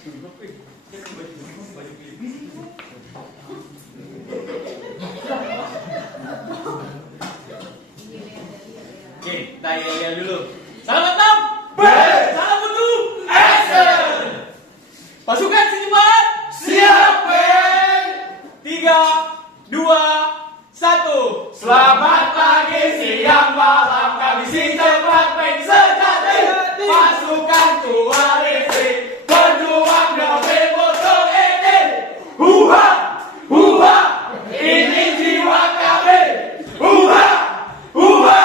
Oke, kita lihat dulu. Salam mantap. Salam butuh. Action. Pasukan seimbang. Siap, men. 3, 2, 1. Selamat pagi, siang, malam. Kami si cepat men sejati. Pasukan tua listrik berjuang demi moto ini. Huha, huha, ini jiwa kami. Huha, huha,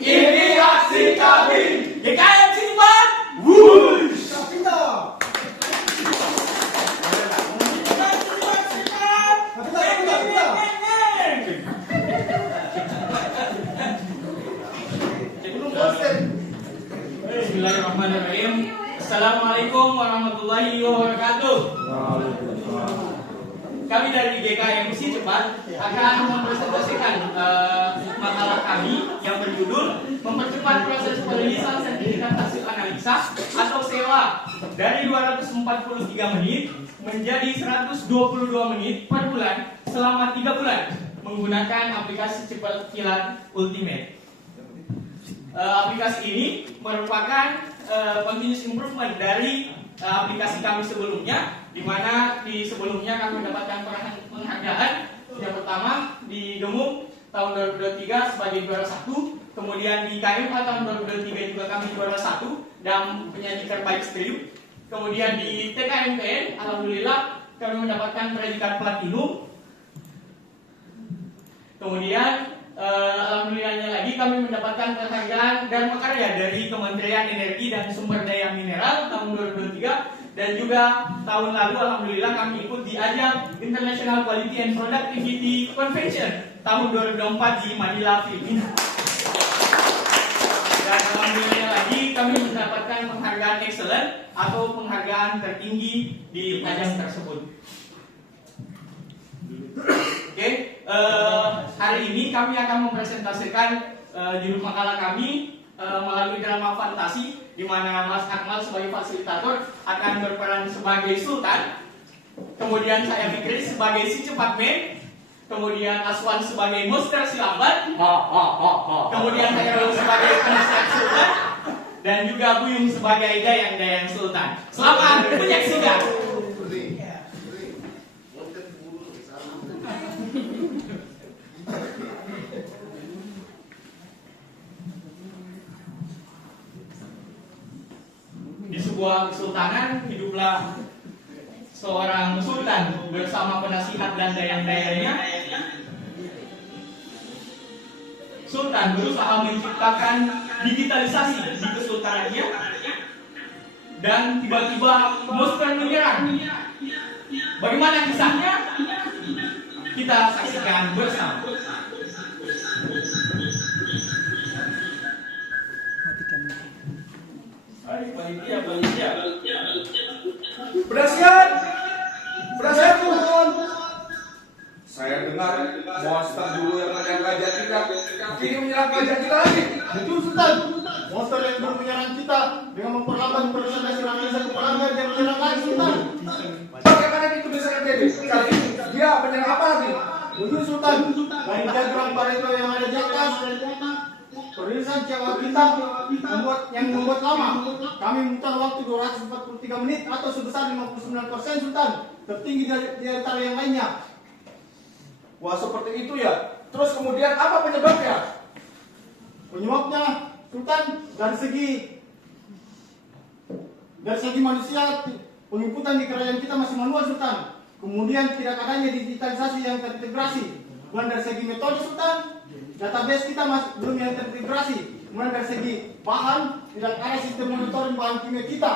ini aksi kami. GKM Siniman. Wush. Bismillahirrahmanirrahim. Assalamualaikum warahmatullahi wabarakatuh. Kami dari GKMC Cepat akan mempresentasikan makalah kami yang berjudul mempercepat proses penulisan sertifikat hasil analisa atau sewa dari 243 menit menjadi 122 menit per bulan selama 3 bulan menggunakan aplikasi Cepat Kilat Ultimate. Aplikasi ini merupakan continuous improvement dari aplikasi kami sebelumnya, di mana di sebelumnya kami mendapatkan penghargaan. Yang pertama di Gemuk tahun 2023 sebagai juara 1, kemudian di KMK tahun 2023 juga kami juara 1 dan penyanyi terbaik stream. Kemudian di TKMPN alhamdulillah kami mendapatkan predikat platinum. Kemudian alhamdulillahnya lagi kami mendapatkan penghargaan Dharma Karya dari Kementerian Energi dan Sumber Daya Mineral tahun 2023, dan juga tahun lalu alhamdulillah kami ikut di ajang International Quality and Productivity Convention tahun 2004 di Manila, Filipina. Dan alhamdulillahnya lagi kami mendapatkan penghargaan Excellent atau penghargaan tertinggi di ajang tersebut. Oke, hari ini kami akan mempresentasikan judul makalah kami melalui drama fantasi, di mana Mas Akmal sebagai fasilitator akan berperan sebagai Sultan, kemudian saya Fikri sebagai si cepat men, kemudian Aswan sebagai monster si lambat, kemudian Hairul sebagai penasihat Sultan, dan juga Buyung sebagai dayang-dayang Sultan. Selamat menyaksikan. Di sebuah kesultanan hiduplah seorang sultan bersama penasihat dan dayang-dayangnya. Sultan berusaha menciptakan digitalisasi di kesultanannya, dan tiba-tiba monster menyerang. Bagaimana kisahnya? Kita saksikan bersama. Panitia. Penasihat turun. Saya dengar monster dulu yang menyerang raja kita, kini menyerang raja kita lagi. Betul Sultan. Monster yang dulu menyerang kita dengan memperlambat presentasi analisa ke pelanggan yang menyerang lagi Sultan. Bagaimana itu bisa terjadi? Kali ini dia menyerang apa lagi? Betul Sultan. Dari diagram Pareto yang ada di atas, penulisan CA kita membuat lama. Kami membutuhkan waktu 243 menit atau sebesar 59% Sultan. Tertinggi di antara yang lainnya. Wah, seperti itu ya. Terus kemudian apa penyebabnya? Penyebabnya Sultan dari segi manusia, penginputan di kerajaan kita masih manual Sultan. Kemudian tidak adanya digitalisasi yang terintegrasi. Bukan dari segi metode Sultan, database kita masih belum yang terintegrasi. Kemudian dari segi bahan, tidak ada sistem monitoring bahan kimia kita.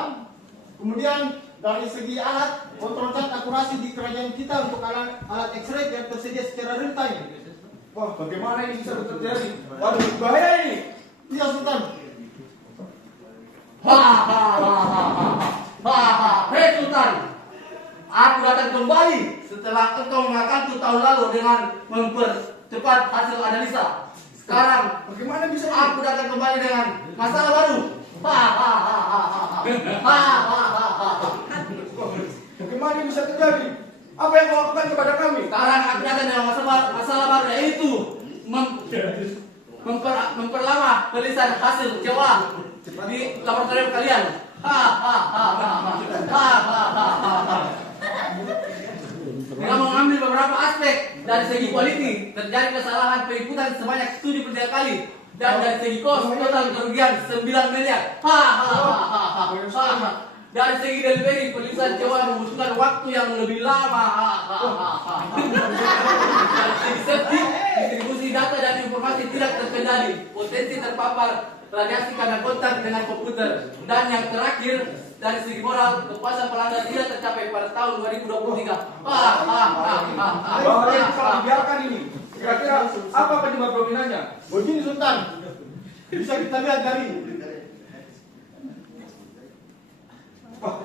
Kemudian dari segi alat, kontrol cat akurasi di kerajaan kita untuk alat X-ray yang tersedia secara real time. Wah, bagaimana ini bisa terjadi? Waduh, bahaya ini. Iya Sultan. Hei Sultan, aku datang kembali setelah engkau mengakanku tahun lalu dengan mempercepat hasil analisa. Sekarang, Bagaimana bisa aku datang kembali dengan masalah baru. semuanya bisa terjadi. Apa yang kau lakukan kepada kami? Sekarang aku datang dengan masalah baru, yaitu memperlama tulisan hasil sewa di laboratorium kalian. Dengan mengambil beberapa aspek dari segi quality, terjadi kesalahan peliputan sebanyak 7 kali, dan dari segi cost total kerugian 9 miliar. Dari segi delivery, penulisan sewa membutuhkan waktu yang lebih lama. Dari segi safety, distribusi data dan informasi tidak terkendali, potensi terpapar radiasi karena kontak dengan komputer. Dan yang terakhir, dari segi moral, kepuasan pelanggan tidak tercapai pada tahun 2023. Bahwa yang kalau dibiarkan ini, kira-kira apa penyebab dominannya? Begini Sultan, bisa kita lihat dari Wah,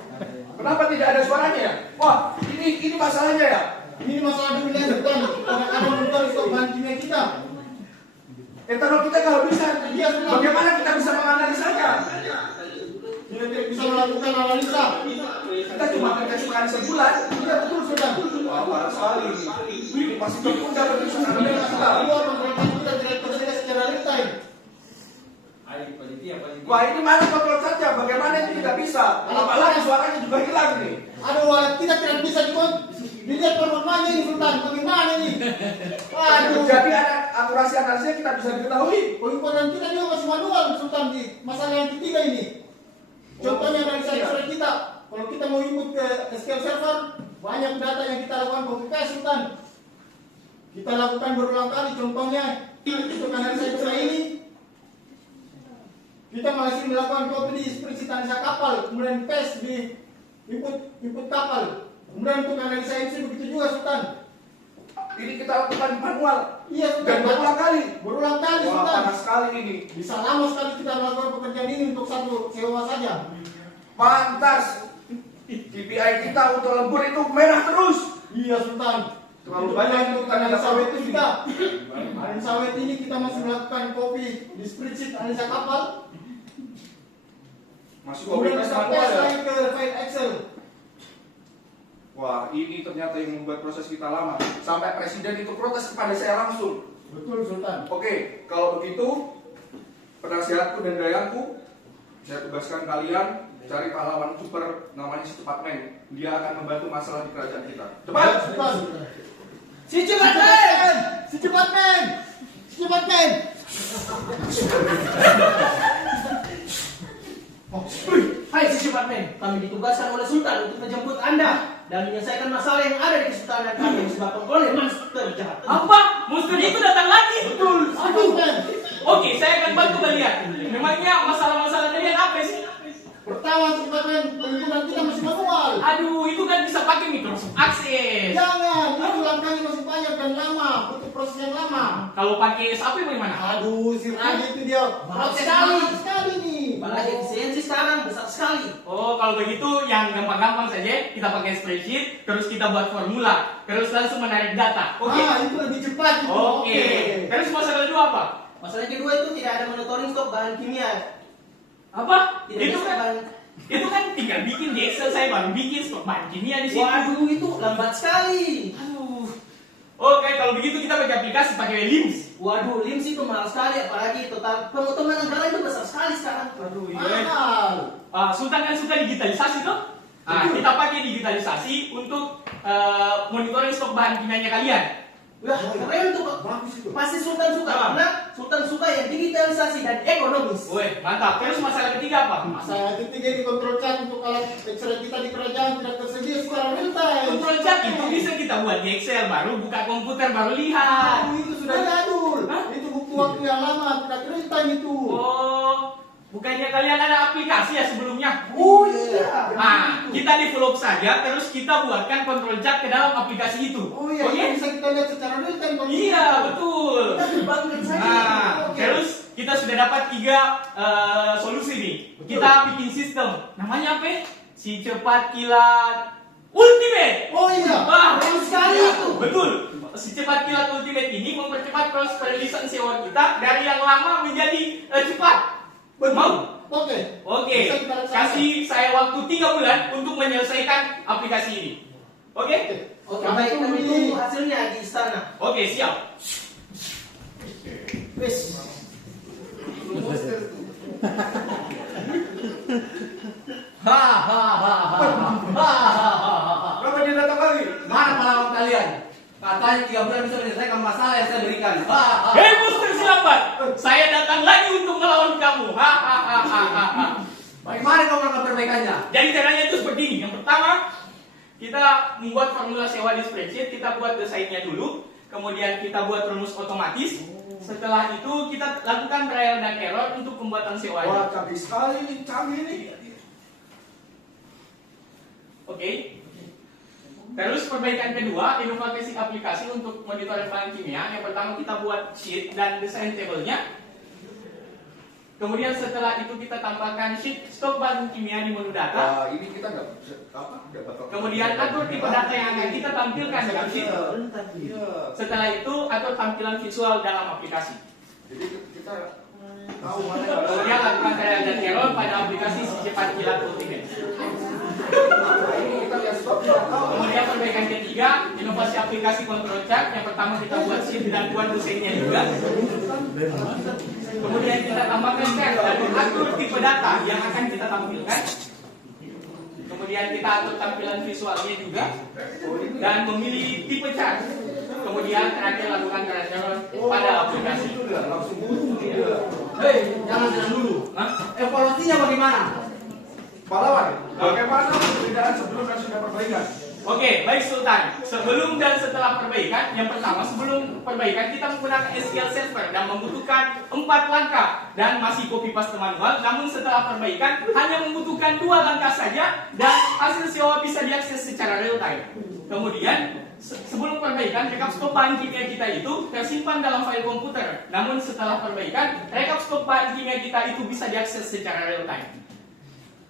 kenapa tidak ada suaranya ya? Wah, ini masalahnya ya? ini masalah dominan Sultan. Kadang-kadang menonton stok bahan kimia kita. Etanol kita kalau bisa, bagaimana kita bisa menganalisanya? Kita tidak bisa melakukan analisa. Kita cuma akan kasih makan sebulan. Tidak betul Sultan. Wah, parah sekali. Ini pasti tertunda penulisan analisa kita. Semua pemerintahan kita tidak tersedia secara real time. Wah, ini mana kontrol saja? Bagaimana itu tidak bisa? Apalagi suaranya juga hilang nih. Aduh, kita tidak bisa dilihat performanya ini Sultan. Bagaimana ini? Waduh. Jadi ada akurasi analisnya kita bisa diketahui. Pengukuran kita juga masih manual Sultan di masalah yang ketiga ini. Contohnya analisa X-ray kita. Kalau kita mau input ke SQL server, banyak data yang kita lakukan copy paste Sultan. Kita lakukan berulang kali. Contohnya untuk analisa X-ray ini, kita masih melakukan copy di spreadsheet analisa kapal, kemudian paste di input kapal. Kemudian untuk analisa MC begitu juga Sultan. Ini kita lakukan manual. Iya Sultan. Dan berulang kali. Berulang kali Wah, Sultan. panas sekali ini. Bisa lama sekali kita melakukan pekerjaan ini untuk satu sewa saja. Pantas. KPI kita untuk lembur itu merah terus. Iya Sultan. Terlalu Itu banyak untuk kita analisa dapat wet ini. kita. Analisa wet ini kita masih melakukan copy di spreadsheet analisa kapal. Masih Kemudian kopi kita manual paste ya. lagi ke file Excel. Wah, ini ternyata yang membuat proses kita lama. Sampai presiden itu protes kepada saya langsung. Betul Sultan. Oke, kalau begitu penasihatku dan dayaku, saya tugaskan kalian cari pahlawan super namanya si Cepat Men. Dia akan membantu masalah di kerajaan kita. Cepat! Sultan. Si cepat men! Si cepat men! Si cepat men! Hai si cepat men, kami ditugaskan oleh Sultan untuk menjemput Anda dan menyelesaikan masalah yang ada di kesultanan kami yang disebabkan oleh monster jahat. Apa? Monster itu datang lagi? Betul. Aduh men! Oke, saya akan bantu kalian. Memangnya masalah-masalah kalian apa sih? Pertama si cepat men, penggunaan kita masih manual. Aduh, itu kan bisa pakai Microsoft Access. Jangan, itu langkahnya masih banyak dan lama, butuh proses yang lama. Kalau pakai SAP bagaimana? Aduh, si Raja itu dia Proses sekali nih. Apalagi efisiensi sekarang besar sekali. Oh, kalau begitu yang gampang-gampang saja kita pakai spreadsheet, terus kita buat formula, terus langsung menarik data. Oke. Itu lebih cepat itu. Oke. Terus masalah kedua apa? Masalah kedua itu tidak ada monitoring stok bahan kimia. Apa? Tidak Itu bisa kan bahan. itu kan tinggal bikin di Excel, saya baru bikin stok bahan kimia di situ. Waduh, itu lambat sekali. Aduh. Oke, kalau begitu kita pakai aplikasi pakai LIMS. Waduh, LIMS itu mahal sekali, apalagi total pemotongan anggaran itu besar sekali sekarang. Aduh, Mahal. Sultan kan suka digitalisasi tuh. Kita pakai digitalisasi untuk monitoring stok bahan kimianya kalian. Wah, keren tuh Pak. Bagus itu. Pasti Sultan suka, karena Sultan suka yang digitalisasi dan ekonomis. Woi, mantap. Terus masalah ketiga apa? Masalah ketiga di kontrol chart untuk alat X-ray kita di kerajaan tidak tersedia secara real time. Kontrol chart itu bisa kita buat di Excel, baru buka komputer, baru lihat. Itu sudah jadul. Hah? Itu butuh waktu yang lama, tidak real time itu. Oh, bukannya kalian ada aplikasi ya sebelumnya? Oh iya. Nah, kita develop saja, terus kita buatkan kontrol chart ke dalam aplikasi itu. Oh iya, Oke? itu bisa kita lihat secara real time. kalau Iya, kita- betul. Kita berbangkit saja. Nah, Oke. terus kita sudah dapat 3 solusi nih. Kita bikin sistem. Namanya apa? Si cepat kilat ultimate. Oh iya. Wah, keren sekali iya, itu. betul. Si cepat kilat ultimate ini mempercepat proses perilisan sewa kita dari yang lama menjadi cepat. Mau? Oke. Oke. Bisa kita laksanakan. Kasih saya waktu 3 bulan untuk menyelesaikan aplikasi ini. Oke? Oke, baik, kami tunggu hasilnya di istana. Oke, siap. Wis. Kenapa dia datang lagi? Mana pahlawan kalian? Katanya 3 bulan bisa menyelesaikan masalah yang saya berikan. Hei Mister Silambat, saya datang lagi untuk melawan kamu. Bagaimana kau melakukan perbaikannya? Jadi caranya itu seperti ini. Yang pertama, kita membuat formula sewa di spreadsheet, kita buat desainnya dulu, kemudian kita buat rumus otomatis. Setelah itu kita lakukan trial dan error untuk pembuatan sewanya. Wah, canggih sekali nih, canggih nih. Oke. Terus perbaikan kedua, inovasi aplikasi untuk monitoring bahan kimia. Yang pertama kita buat sheet dan desain tabelnya. Kemudian setelah itu kita tambahkan sheet stok bahan kimia di menu data. Wah, ini kita nggak bisa apa? Nggak bakal. Kemudian atur tipe data yang akan kita tampilkan dalam sheet. Iya. Setelah itu atur tampilan visual dalam aplikasi. Jadi kita tahu mana yang Kemudian lakukan trial dan error pada aplikasi secepat kilat Ultimate. ini kita lihat stop kita tahu. Kemudian perbaikan ketiga, inovasi aplikasi control chart. Yang pertama kita buat sheet dan buat desainnya juga. Kemudian kita tambahkan chart dan atur tipe data yang akan kita tampilkan. Kemudian kita atur tampilan visualnya juga dan memilih tipe chart. Kemudian terakhir lakukan trial and error pada aplikasi. Udah langsung bunuh dia. Hei, jangan tenang dulu. Hah? Evaluasinya bagaimana? Pahlawan, bagaimana perbedaan sebelum dan sudah perbaikan? Oke, baik Sultan. Sebelum dan setelah perbaikan, yang pertama sebelum perbaikan kita menggunakan SQL Server dan membutuhkan 4 langkah dan masih copy paste manual. Namun setelah perbaikan hanya membutuhkan 2 langkah saja dan hasil sewa bisa diakses secara real time. Kemudian sebelum perbaikan, rekap stok bahan kimia kita itu tersimpan dalam file komputer. Namun setelah perbaikan, rekap stok bahan kimia kita itu bisa diakses secara real time.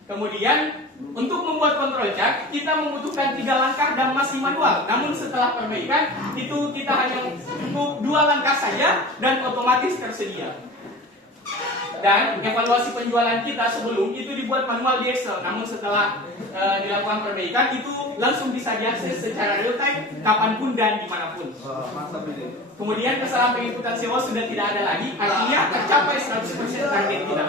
Kemudian untuk membuat control chart kita membutuhkan 3 langkah dan masih manual. Namun setelah perbaikan itu kita hanya cukup 2 langkah saja dan otomatis tersedia. Dan evaluasi penjualan kita sebelum itu dibuat manual di Excel. Namun setelah dilakukan perbaikan itu langsung bisa diakses secara real time kapanpun dan dimanapun. Mantap ini. Kemudian kesalahan penginputan sewa sudah tidak ada lagi, artinya tercapai 100% target kita.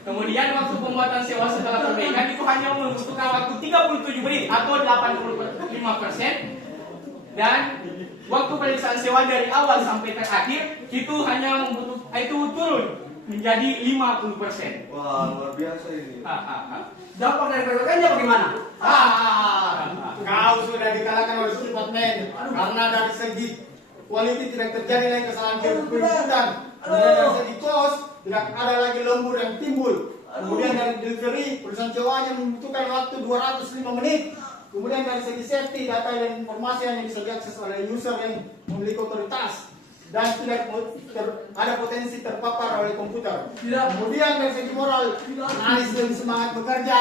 Kemudian waktu pembuatan sewa setelah perbaikan itu hanya membutuhkan waktu 37 menit atau 85%. Dan waktu pemeriksaan sewa dari awal sampai terakhir itu hanya turun menjadi 50%. Wah, luar biasa ini. Dampak dari perbaikannya bagaimana? Kau sudah dikalahkan oleh Superman karena dari segi quality tidak terjadi lagi kesalahan penginputan. Kemudian dari segi cost tidak ada lagi lembur yang timbul. Kemudian dari delivery perusahaan sewanya membutuhkan waktu 205 menit. Kemudian dari segi safety data dan informasi hanya bisa diakses oleh user yang memiliki otoritas dan tidak ada potensi terpapar oleh komputer. Kemudian dari segi moral, analis dan semangat bekerja.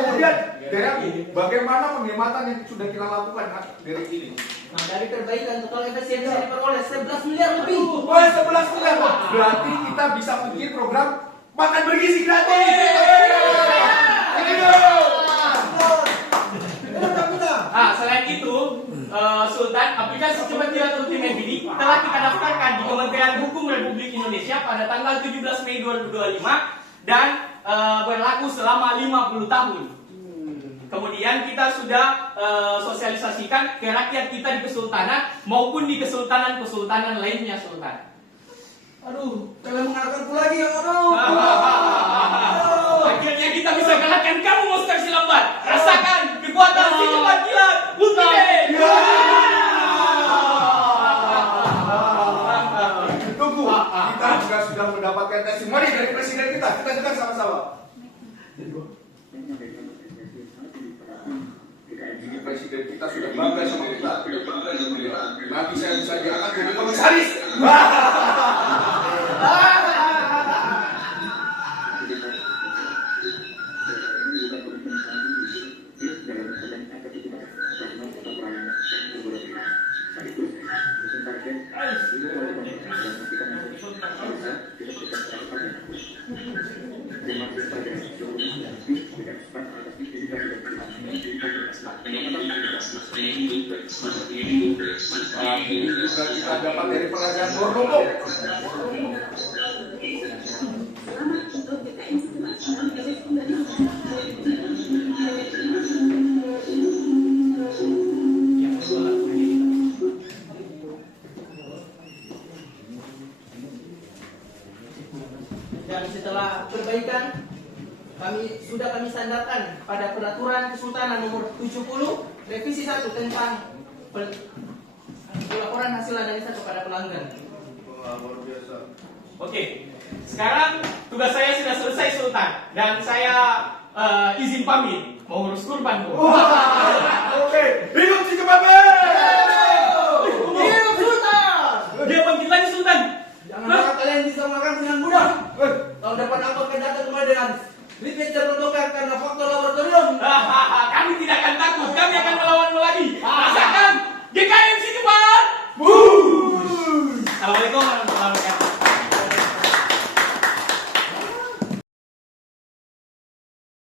Kemudian, Derek, bagaimana penghematan yang sudah kita lakukan dari ini? Nah, dari perbaikan total efisiensi diperoleh 11 miliar lebih. Wah, 11 miliar. Berarti kita bisa bikin program makan bergizi gratis. Ini dong. Selain itu, Sultan, aplikasi cepat kilat Ultimate ini telah kita daftarkan di Kementerian Hukum Republik Indonesia pada tanggal 17 Mei 2025 dan berlaku selama 50 tahun. Kemudian kita sudah sosialisasikan ke rakyat kita di Kesultanan maupun di kesultanan-kesultanan lainnya, Sultan. Aduh, kalian mengalahkanku lagi ya orang. Akhirnya kita bisa kalahkan kamu, Monster Silambat. Rasakan kekuatan si cepat kilat Ultimate. Tunggu, kita juga sudah mendapatkan testimoni dari presiden kita. Kita dengar sama-sama. Ini presiden kita sudah bangga sama kita. Nanti saya bisa diangkat jadi komisaris. Ini juga kita dapat dari pengajian Borneo. Dan setelah perbaikan, kami sandarkan pada Peraturan Kesultanan Nomor 70 Revisi 1 tentang pelaporan hasil analisa kepada pelanggan. Wah, luar biasa. Oke, sekarang tugas saya sudah selesai Sultan, dan saya izin pamit mau urus kurban Bu. Oke, hidup si Cepamen! Hidup Sultan! Dia bangkit lagi Sultan. Jangan harap kalian bisa makan dengan mudah. Tahun depan aku akan datang kembali dengan repeat terbentukkan karena faktor laboratorium. Hahaha.